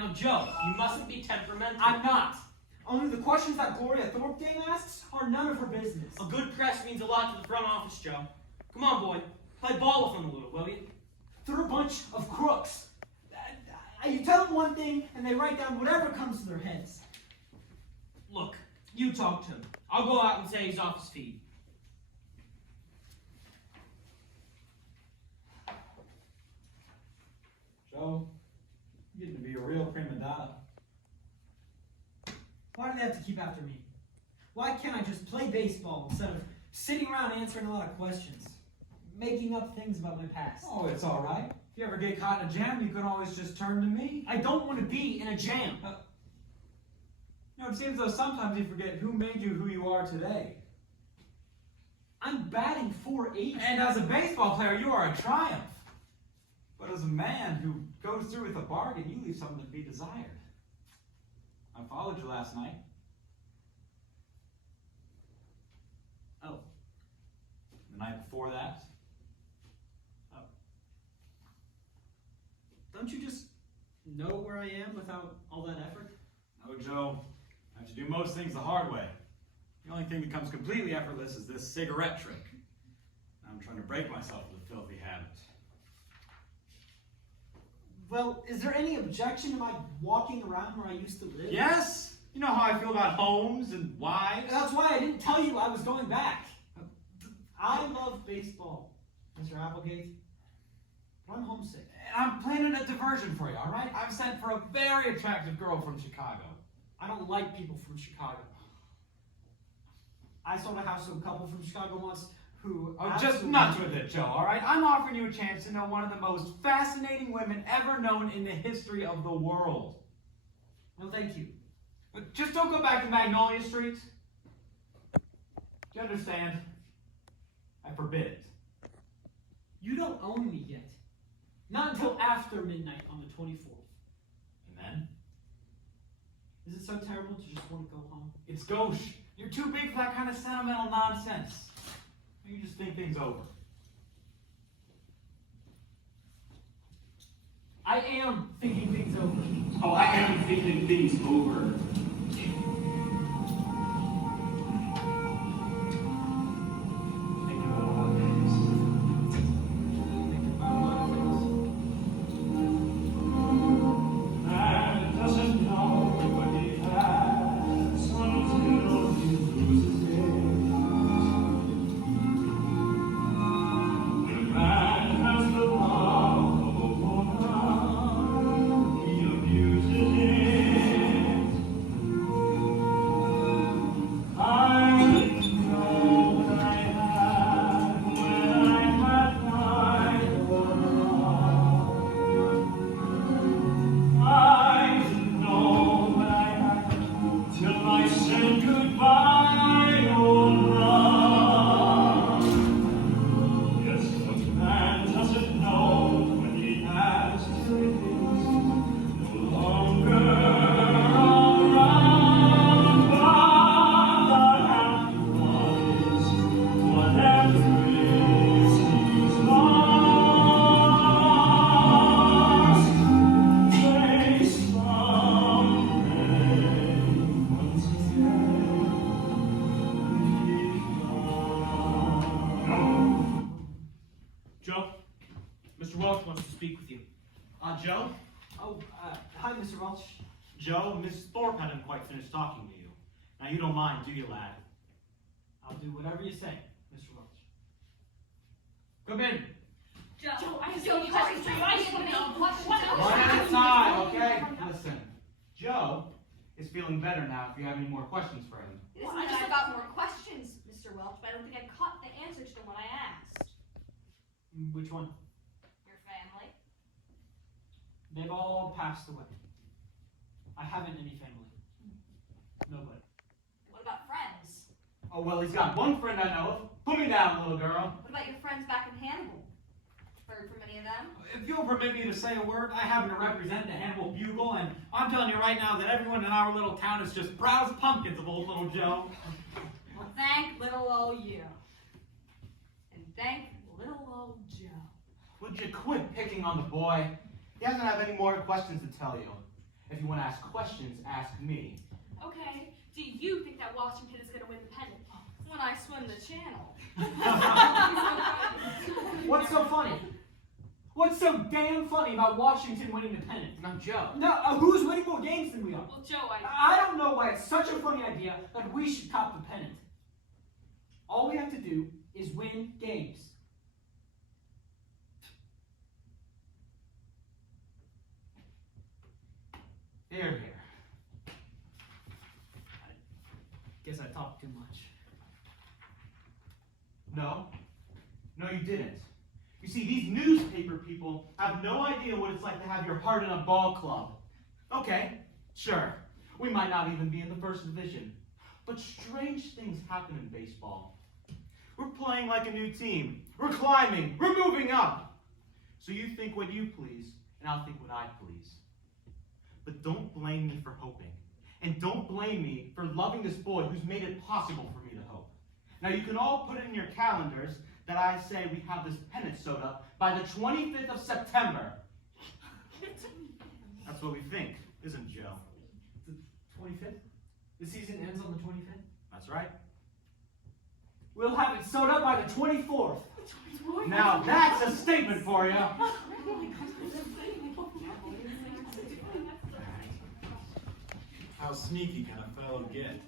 Now, Joe, you mustn't be temperamental. I'm not. Only the questions that Gloria Thorpedale asks are none of her business. A good press means a lot to the front office, Joe. Come on, boy. Play ball with them a little, will you? They're a bunch of crooks. You tell them one thing, and they write down whatever comes to their heads. Look, you talk to him. I'll go out and say he's off his feet. Joe, you're getting to be a real prima donna. Why do they have to keep after me? Why can't I just play baseball instead of sitting around answering a lot of questions? Making up things about my past. Oh, it's all right. If you ever get caught in a jam, you can always just turn to me. I don't want to be in a jam. It seems though sometimes you forget who made you who you are today. I'm batting .480. And as a baseball player, you are a triumph. But as a man who goes through with a bargain, you leave something to be desired. I followed you last night. Oh. The night before that. Oh. Don't you just know where I am without all that effort? No, Joe. I have to do most things the hard way. The only thing that becomes completely effortless is this cigarette trick. I'm trying to break myself with a filthy habit. Well, is there any objection to my walking around where I used to live? Yes! You know how I feel about homes and wives. That's why I didn't tell you I was going back. I love baseball, Mr. Applegate, but I'm homesick. And I'm planning a diversion for you, all right? I've sent for a very attractive girl from Chicago. I don't like people from Chicago. I sold a house to a couple from Chicago once who... Oh, just nuts with it, Joe, all right? I'm offering you a chance to know one of the most fascinating women ever known in the history of the world. No, thank you. But just don't go back to Magnolia Street. Do you understand? I forbid it. You don't own me yet. Not until after midnight on the 24th. And then? Is it so terrible to just want to go home? It's gauche. You're too big for that kind of sentimental nonsense. You just think things over. I am thinking things over. Oh, I am thinking things over. Joe? Hi, Mr. Welch. Joe, Miss Thorpe hadn't quite finished talking to you. Now, you don't mind, do you, lad? I'll do whatever you say, Mr. Welch. Come in. Joe, I'm so sorry. One at a time, okay? Listen, Joe is feeling better now if you have any more questions for him. It isn't that I've got more questions, Mr. Welch, but I don't think I caught the answer to the one I asked. Which one? Your family? They've all passed away. I haven't any family. Nobody. What about friends? Oh, well, he's got one friend I know of. Put me down, little girl. What about your friends back in Hannibal? Heard from any of them? If you'll permit me to say a word, I happen to represent the Hannibal Bugle, and I'm telling you right now that everyone in our little town is just proud as pumpkins of old little Joe. Well, thank little old you. And thank little old Joe. Would you quit picking on the boy? He doesn't have any more questions to tell you. If you want to ask questions, ask me. Okay, do you think that Washington is going to win the pennant when I swim the channel? What's so funny? What's so damn funny about Washington winning the pennant? Now, Joe. No, who's winning more games than we are? Well, Joe, I don't know why it's such a funny idea that we should cop the pennant. All we have to do is win games. Here, here. Guess I talked too much. No, you didn't. You see, these newspaper people have no idea what it's like to have your heart in a ball club. Okay, sure, we might not even be in the first division, but strange things happen in baseball. We're playing like a new team. We're climbing. We're moving up. So you think what you please, and I'll think what I please. But don't blame me for hoping. And don't blame me for loving this boy who's made it possible for me to hope. Now you can all put it in your calendars that I say we have this pennant sewed up by the 25th of September. That's what we think, isn't it, Joe? The 25th? The season ends on the 25th? That's right. We'll have it sewed up by the 24th. Now that's a statement for you. How sneaky can a fellow get?